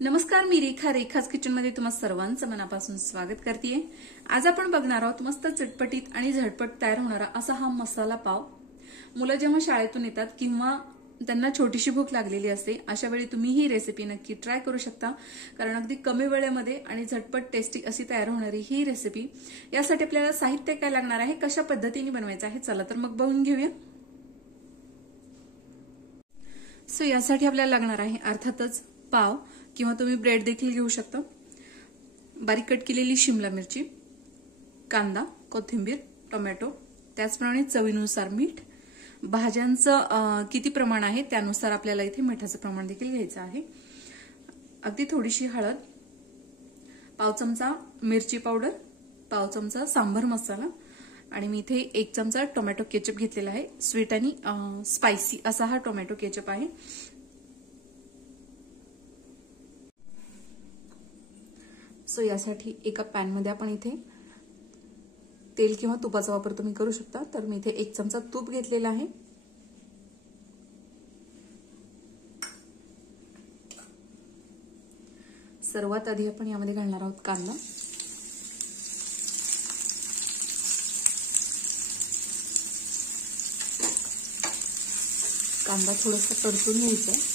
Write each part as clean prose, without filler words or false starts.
नमस्कार, मी रेखा रेखाच किचन मध्ये तुम्हा सर्वांचं मनापासून स्वागत करतेय। आज आपण बघणार आहोत मस्त चटपटीत आणि झटपट तयार होणारा असा हा मसाला पाव। मुलं जेव्हा शाळेतून येतात किंवा त्यांना छोटीशी भूक लागलेली असते, अशा वेळी तुम्ही ही रेसिपी नक्की ट्राय करू शकता, कारण अगदी कमी वेळेमध्ये आणि झटपट टेस्टी अशी तयार होणारी ही रेसिपी। यासाठी आपल्याला साहित्य काय लागणार आहे, कशा पद्धतीने बनवायचं आहे, चला तर मग बघून घेऊया। सो यासाठी आपल्याला लागणार आहे अर्थातच पाव किंवा तुम्ही ब्रेड देखील घेऊ शकता, बारीक कट केलेली शिमला मिरची, कांदा, कोथिंबीर, टोमॅटो, त्याचप्रमाणे चवीनुसार मीठ। भाज्यांचं किती प्रमाण आहे त्यानुसार आपल्याला इथे मिठाचं प्रमाण देखील घ्यायचं आहे। अगदी थोडीशी हळद, पाव चमचा मिरची पावडर, पाव चमचा सांबर मसाला आणि मी इथे 1 चमचा टोमॅटो केचप घेतलेला आहे। स्वीट आणि स्पायसी असा हा टोमॅटो केचप आहे। सो यासाठी एका पॅन मध्ये आपण इथे तेल किंवा तुपाचा वापर तुम्ही करू शकता। तर मी इथे 1 चमचा तूप घेतलेला आहे। सर्वात आधी आपण यामध्ये घालणार आहोत कांदा। कांदा थोडासा परतून घ्यायचा आहे।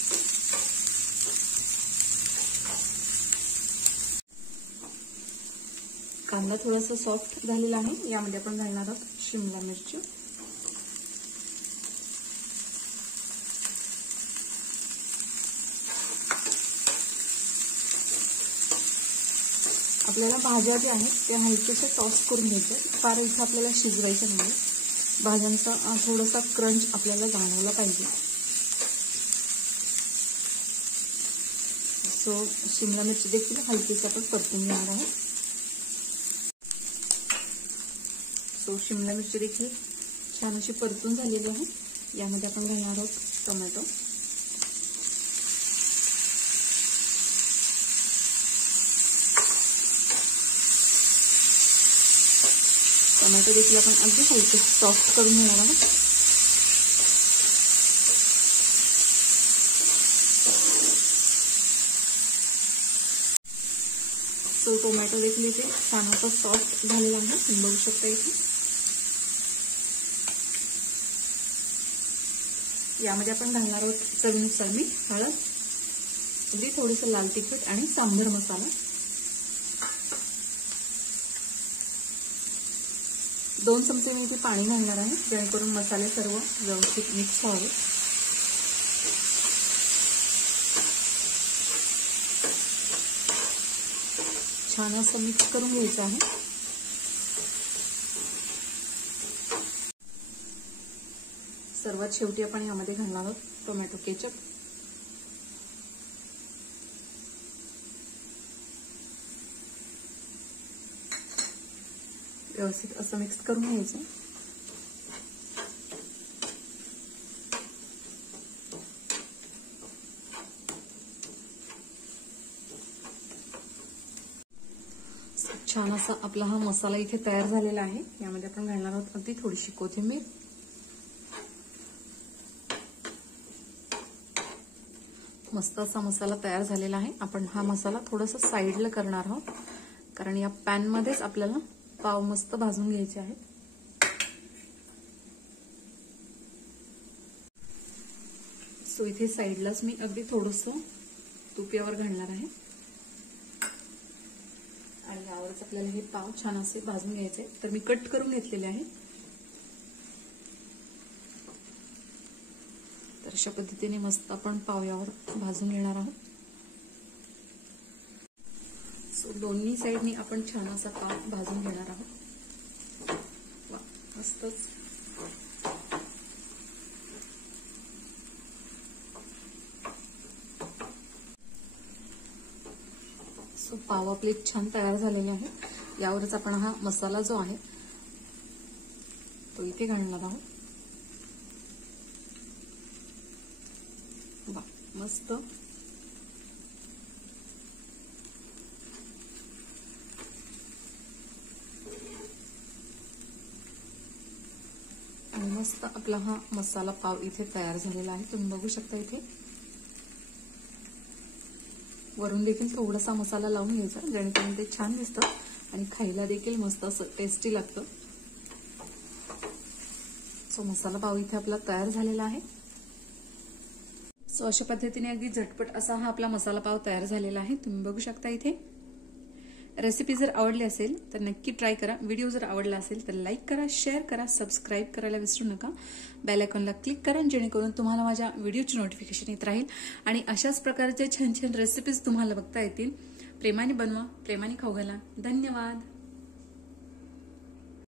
कांदा थोडासा सॉफ्ट झालेला आहे, यामध्ये आपण घालणार आहोत शिमला मिरची, आपल्याला भाज्या ज्या आहेत त्या हलकेसे टॉस करून घ्यायच्या, फार इथे आपल्याला शिजवायचं नाही। भाज्यांचा थोडासा क्रंच आपल्याला जाणवला पाहिजे। सो शिमला मिरची देखील हलकेसे आपण परतून घेणार आहोत। सो शिमला मिरची देखील छान अशी परतून झालेली आहे। यामध्ये आपण घालणार आहोत टोमॅटो, टोमॅटो देखील आपण अगदी हलके सॉफ्ट करून घेणार आहोत। तो टोमॅटो देखील इथे छान असा सॉफ्ट झालेला आहे, तुम्ही बघू शकता इथे। यामध्ये आपण घालणार आहोत चवीनुसार मीठ, हळद, अगदी थोडंसं लाल तिखट आणि सांबर मसाला। 2 चमचे मी इथे पाणी घालणार आहे, जेणेकरून मसाले सर्व व्यवस्थित मिक्स व्हावे। छान असं मिक्स करून घ्यायचं आहे। सर्वात शेवटी आपण यामध्ये घालणार आहोत टोमॅटो केचप। व्यवस्थित असं मिक्स करून घ्यायचं। छान असा आपला हा मसाला इथे तयार झालेला आहे। यामध्ये आपण घालणार आहोत अगदी थोडीशी कोथिंबीर, मस्त असा मसाला तयार झालेला आहे। आपण हा मसाला थोडासा साईडला करणार आहोत, कारण या पॅन मध्येच आपल्याला पाव मस्त भाजून घ्यायचे आहेत। सो इथे साईडलाच मी अगदी थोडंसं तूप यावर घालणार आहे आणि यावरच आपल्याला हे पाव छान असे भाजून घ्यायचे। तर मी कट करून घेतलेले आहे। तर अशा पद्धतीने मस्त आपण पाव यावर भाजून घेणार आहोत। सो दोन्ही साईडनी आपण छान असा पाव भाजून घेणार आहोत। वा, मस्तच। सो पाव आपले छान तयार झालेले आहे। यावरच आपण हा मसाला जो आहे तो इथे घालणार आहोत। वा, मस्त। आणि मस्त आपला हा मसाला पाव इथे तयार झालेला आहे, तुम्ही बघू शकता इथे। वरून देखील थोडासा मसाला लावून घ्यायचा, जेणेकरून ते छान दिसतं आणि खायला देखील मस्त असं टेस्टी लागतं. सो मसाला पाव इथे आपला तयार झालेला आहे. सो अशा पद्धतीने अगदी झटपट असा हा आपला मसाला पाव तयार झालेला आहे. तुम्ही बघू शकता इथे. रेसिपी जर आवडली असेल तर नक्की ट्राय करा. व्हिडिओ जर आवडला असेल तर लाईक करा, शेअर करा, सबस्क्राईब करायला विसरू नका. बेल आयकॉनला क्लिक करा, जेणेकरून तुम्हाला माझ्या व्हिडिओची नोटिफिकेशन येत राहील आणि अशाच प्रकारचे छान छान रेसिपीज तुम्हाला बघता येतील. प्रेमाने बनवा, प्रेमाने खाऊ घाला. धन्यवाद.